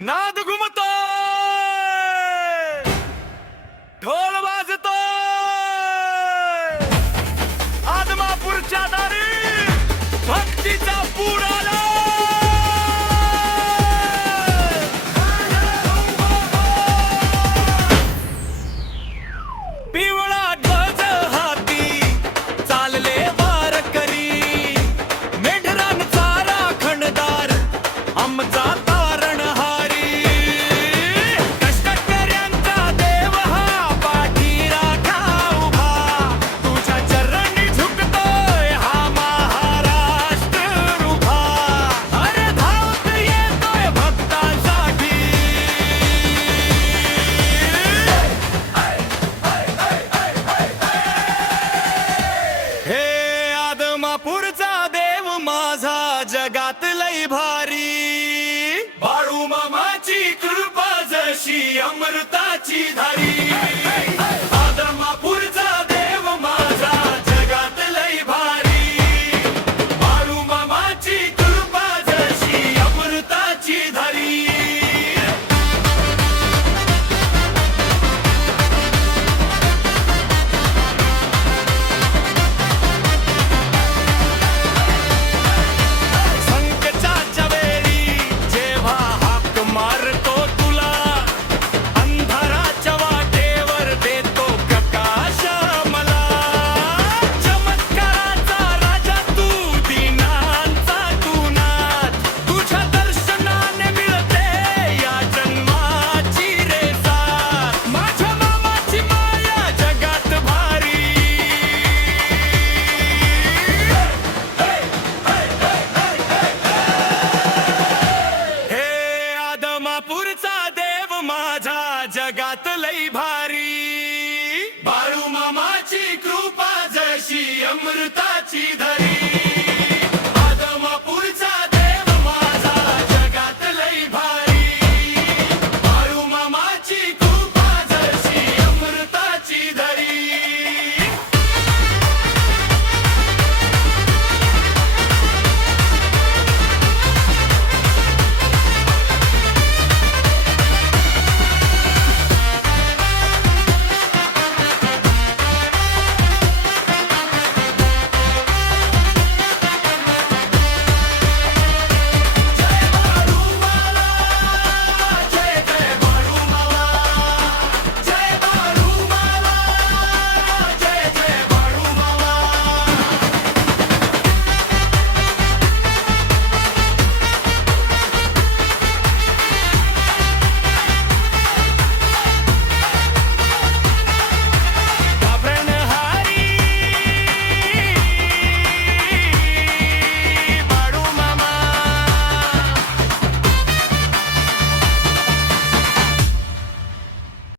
नाद घुमतोय, ढोल वाजतोय, आदमापूरच्या दारी भक्तीचा पूर आला. पिवळा ध्वज हाती चालले वारकरी, मेढरांचा राखणदार आमचा तारणहारी. कष्टकऱ्यांचा देव हा पाठीराखा उभा, तुझ्या चरणी झुकतोय हा महाराष्ट्र उभा. अरे धावत येतोय भक्तांसाठी. हे आदमापूरचा देव माझा जगात लई भारी, बाळू मामाची कृपा जशी अमृताची धारी. आदमापूरचा देव माझा जगात लई भारी, बाळू मामाची कृपा जशी अमृताची धारी. संकटाच्या वेळी जेव्हा हाक मारतो तुला, अंधाराच्या वाटेवर देतो प्रकाश मला. चमत्काराचा राजा तू, दीनांचा तू नाथ, तुझ्या दर्शनाने मिळते या जन्माची रे साथ. माझ्या मामाची माया जगात भारी. हे आदमापूरचा देव माझा जगात लई भारी, बाळू मामाची कृपा जशी अमृताची धारी.